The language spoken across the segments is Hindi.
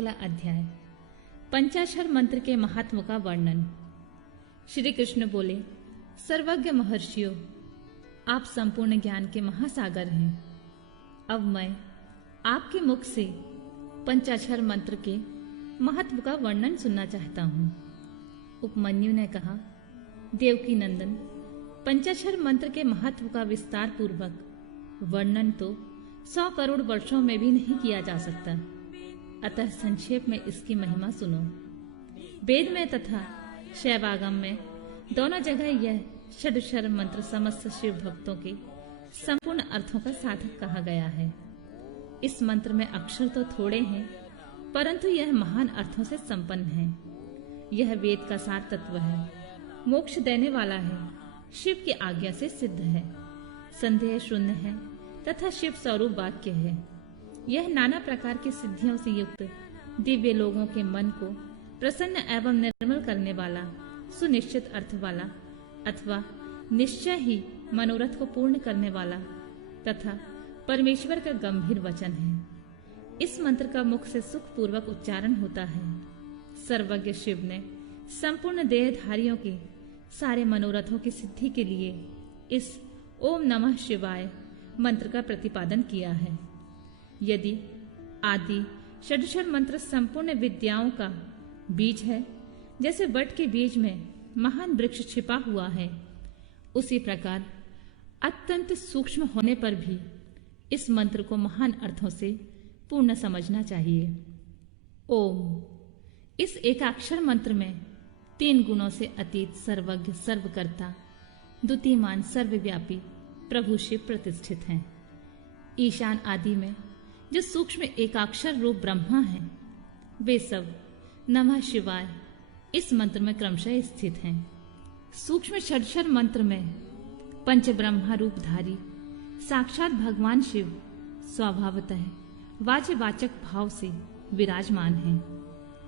अगला अध्याय पंचाक्षर मंत्र के महात्म का वर्णन। श्री कृष्ण बोले, सर्वज्ञ महर्षियों, आप संपूर्ण ज्ञान के महासागर हैं। अब मैं आपके मुख से पंचाक्षर मंत्र के महत्व का वर्णन सुनना चाहता हूँ। उपमन्यु ने कहा, देवकी नंदन, पंचाक्षर मंत्र के महत्व का विस्तार पूर्वक वर्णन तो 100 करोड़ वर्षों में भी नहीं किया जा सकता, अतः संक्षेप में इसकी महिमा सुनो। वेद में तथा शैवागम में दोनों जगह यह षडक्षर मंत्र समस्त शिव भक्तों के संपूर्ण अर्थों का साधक कहा गया है। इस मंत्र में अक्षर तो थोड़े हैं, परंतु यह महान अर्थों से संपन्न है। यह वेद का सार तत्व है, मोक्ष देने वाला है, शिव की आज्ञा से सिद्ध है, संदेह शून्य है तथा शिव स्वरूप वाक्य है। यह नाना प्रकार की सिद्धियों से युक्त दिव्य लोगों के मन को प्रसन्न एवं निर्मल करने वाला, सुनिश्चित अर्थ वाला अथवा निश्चय ही मनोरथ को पूर्ण करने वाला तथा परमेश्वर का गंभीर वचन है। इस मंत्र का मुख से सुख पूर्वक उच्चारण होता है। सर्वज्ञ शिव ने संपूर्ण देहधारियों के सारे मनोरथों की सिद्धि के लिए इस ओम नमः शिवाय मंत्र का प्रतिपादन किया है। यदि आदि षडक्षर मंत्र संपूर्ण विद्याओं का बीज है, जैसे वट के बीज में महान वृक्ष छिपा हुआ है, उसी प्रकार अत्यंत सूक्ष्म होने पर भी इस मंत्र को महान अर्थों से पूर्ण समझना चाहिए। ओम इस एकाक्षर मंत्र में 3 गुणों से अतीत सर्वज्ञ सर्वकर्ता द्वितीयमान सर्वव्यापी प्रभु शिव प्रतिष्ठित हैं। ईशान आदि में जो सूक्ष्म एकाक्षर रूप ब्रह्मा है, वे सब नमः शिवाय इस मंत्र में क्रमशः स्थित हैं। सूक्ष्म षडक्षर मंत्र में पंच ब्रह्मा रूपधारी साक्षात भगवान शिव स्वभावतः वाच्यवाचक भाव से विराजमान हैं।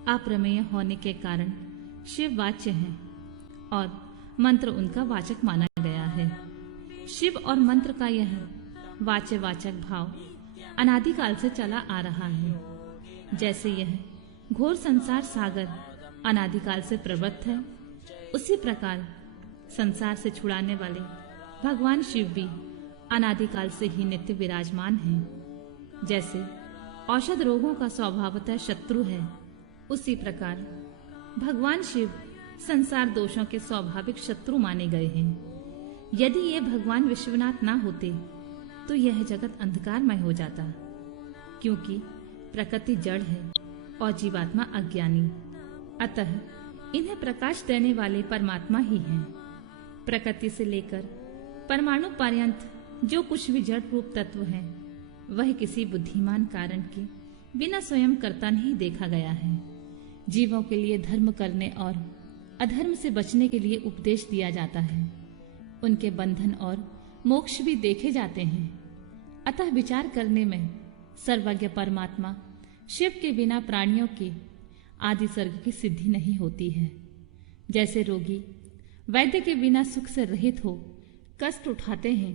अप्रमेय होने के कारण शिव वाच्य हैं और मंत्र उनका वाचक माना गया है। शिव और मंत्र का यह वाच्यवाचक भाव अनादिकाल से चला आ रहा है। जैसे यह घोर संसार सागर अनादिकाल से प्रवृत्त है, उसी प्रकार संसार से छुड़ाने वाले भगवान शिव भी अनादिकाल से ही नित्य विराजमान हैं। जैसे औषध रोगों का स्वभावतः शत्रु है, उसी प्रकार भगवान शिव संसार दोषों के स्वाभाविक शत्रु माने गए हैं। यदि ये भगवान विश्वनाथ ना होते तो यह जगत अंधकारमय हो जाता, क्योंकि प्रकृति जड़ है और जीवात्मा अज्ञानी। अतः इन्हें प्रकाश देने वाले परमात्मा ही हैं। प्रकृति से लेकर परमाणु पर्यंत जो कुछ भी जड़ रूप तत्व है, वह किसी बुद्धिमान कारण के बिना स्वयं कर्ता नहीं देखा गया है। जीवों के लिए धर्म करने और अधर्म से बचने के लिए उपदेश दिया जाता है। उनके बंधन और मोक्ष भी देखे जाते हैं। अतः विचार करने में सर्वज्ञ परमात्मा शिव के बिना प्राणियों की आदि सर्ग की सिद्धि नहीं होती है। जैसे रोगी वैद्य के बिना सुख से रहित हो कष्ट उठाते हैं,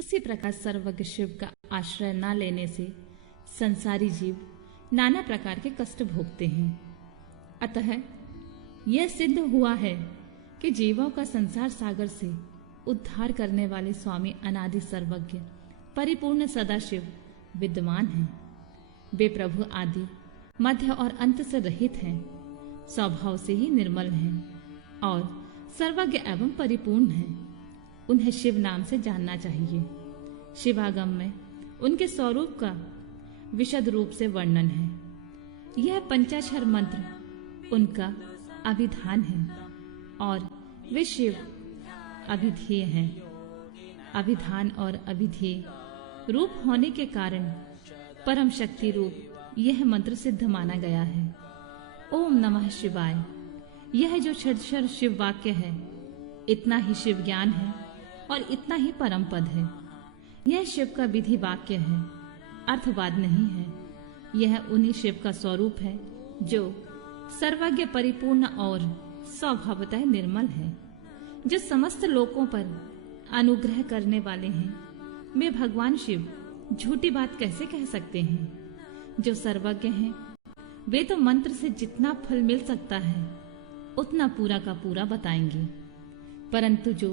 उसी प्रकार सर्वज्ञ शिव का आश्रय न लेने से संसारी जीव नाना प्रकार के कष्ट भोगते हैं। अतः यह सिद्ध हुआ है कि जीवों का संसार सागर से उद्धार करने वाले स्वामी अनादि सर्वज्ञ परिपूर्ण सदाशिव विद्यमान हैं। वे प्रभु आदि मध्य और अंत से रहित हैं, स्वभाव से ही निर्मल हैं और सर्वज्ञ एवं परिपूर्ण हैं। उन्हें शिव नाम से जानना चाहिए। शिवागम में उनके स्वरूप का विशद रूप से वर्णन है। यह पंचाक्षर मंत्र उनका अभिधान है और वे शिव अभिधेय हैं। अभिधान और अभिधेय रूप होने के कारण परम शक्ति रूप यह मंत्र सिद्ध माना गया है। ओम नमः शिवाय यह जो षडक्षर शिव वाक्य है, इतना ही शिव ज्ञान है और इतना ही परम पद है। यह शिव का विधि वाक्य है, अर्थवाद नहीं है। यह उन्हीं शिव का स्वरूप है जो सर्वज्ञ परिपूर्ण और स्वभावतः निर्मल है, जो समस्त लोकों पर अनुग्रह करने वाले हैं। वे भगवान शिव झूठी बात कैसे कह सकते हैं? जो सर्वज्ञ हैं वे तो मंत्र से जितना फल मिल सकता है उतना पूरा का पूरा बताएंगे, परंतु जो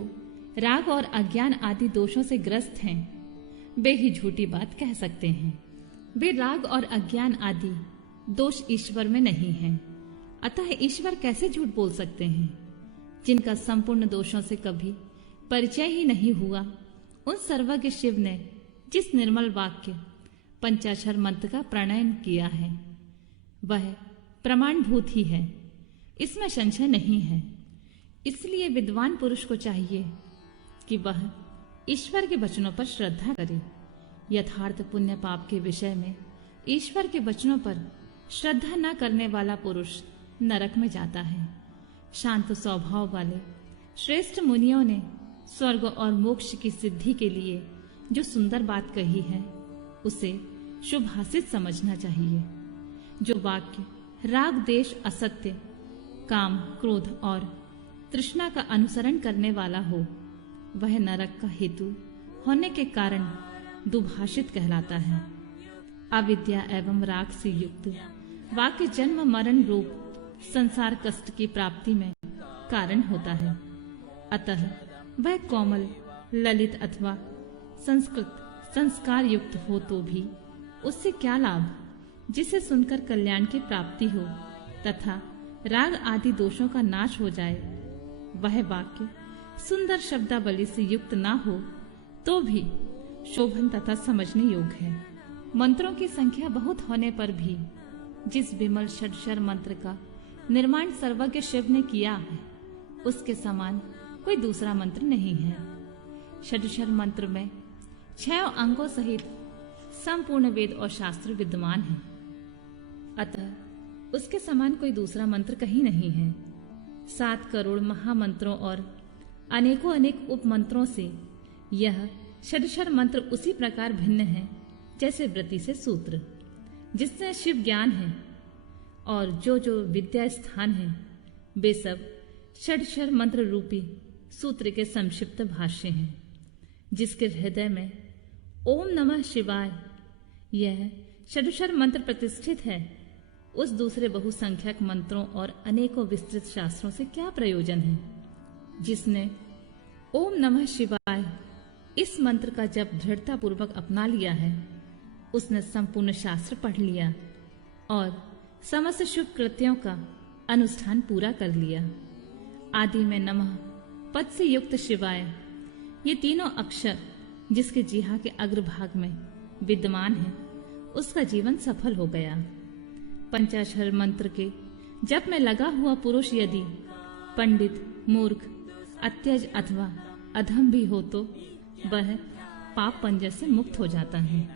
राग और अज्ञान आदि दोषों से ग्रस्त हैं वे ही झूठी बात कह सकते हैं। वे राग और अज्ञान आदि दोष ईश्वर में नहीं हैं, अतः ईश्वर कैसे झूठ बोल सकते हैं? जिनका संपूर्ण दोषों से कभी परिचय ही नहीं हुआ, उन सर्वज्ञ शिव ने जिस निर्मल वाक्य पंचाक्षर मंत्र का प्रणयन किया है वह प्रमाणभूत ही है, इसमें संशय नहीं है। इसलिए विद्वान पुरुष को चाहिए कि वह ईश्वर के वचनों पर श्रद्धा करे। यथार्थ पुण्य पाप के विषय में ईश्वर के वचनों पर श्रद्धा न करने वाला पुरुष नरक में जाता है। शांत स्वभाव वाले श्रेष्ठ मुनियों ने स्वर्ग और मोक्ष की सिद्धि के लिए जो सुंदर बात कही है उसे शुभाषित समझना चाहिए। जो वाक्य राग देश असत्य काम क्रोध और तृष्णा का अनुसरण करने वाला हो वह नरक का हेतु होने के कारण दुभाषित कहलाता है। अविद्या एवं राग से युक्त वाक्य जन्म मरण रूप संसार कष्ट की प्राप्ति में कारण होता है। अतः वह कोमल ललित अथवा संस्कृत संस्कार युक्त हो तो भी उससे क्या लाभ, जिसे सुनकर कल्याण की प्राप्ति हो तथा राग आदि दोषों का नाश हो जाए। वह वाक्य सुंदर शब्दावली से युक्त ना हो तो भी शोभन तथा समझने योग्य है। मंत्रों की संख्या बहुत होने पर भी जिस विमल षडक्षर मंत्र का निर्माण सर्वज्ञ शिव ने किया है उसके समान कोई दूसरा मंत्र नहीं है। षडक्षर मंत्र में 6 अंगों सहित संपूर्ण वेद और शास्त्र विद्यमान है, अतः उसके समान कोई दूसरा मंत्र कहीं नहीं है। 7 करोड़ महामंत्रों और अनेकों अनेक उपमंत्रों से यह षडक्षर मंत्र उसी प्रकार भिन्न है जैसे वृत्ति से सूत्र, जिससे शिव ज्ञान है, और जो जो विद्या स्थान है वे सब षडक्षर मंत्र रूपी सूत्र के संक्षिप्त भाष्य हैं। जिसके हृदय में ओम नमः शिवाय यह षडक्षर मंत्र प्रतिष्ठित है, उस दूसरे बहुसंख्यक मंत्रों और अनेकों विस्तृत शास्त्रों से क्या प्रयोजन है। जिसने ओम नमः शिवाय इस मंत्र का जब दृढ़ता पूर्वक अपना लिया है उसने संपूर्ण शास्त्र पढ़ लिया और समस्त शुभ कृत्यों का अनुष्ठान पूरा कर लिया। आदि में नमः पद से युक्त शिवाय ये तीनों अक्षर जिसके जिह्वा के अग्रभाग में विद्यमान है उसका जीवन सफल हो गया। पंचाक्षर मंत्र के जप में लगा हुआ पुरुष यदि पंडित मूर्ख अत्यज अथवा अधम भी हो तो वह पाप पंजर से मुक्त हो जाता है।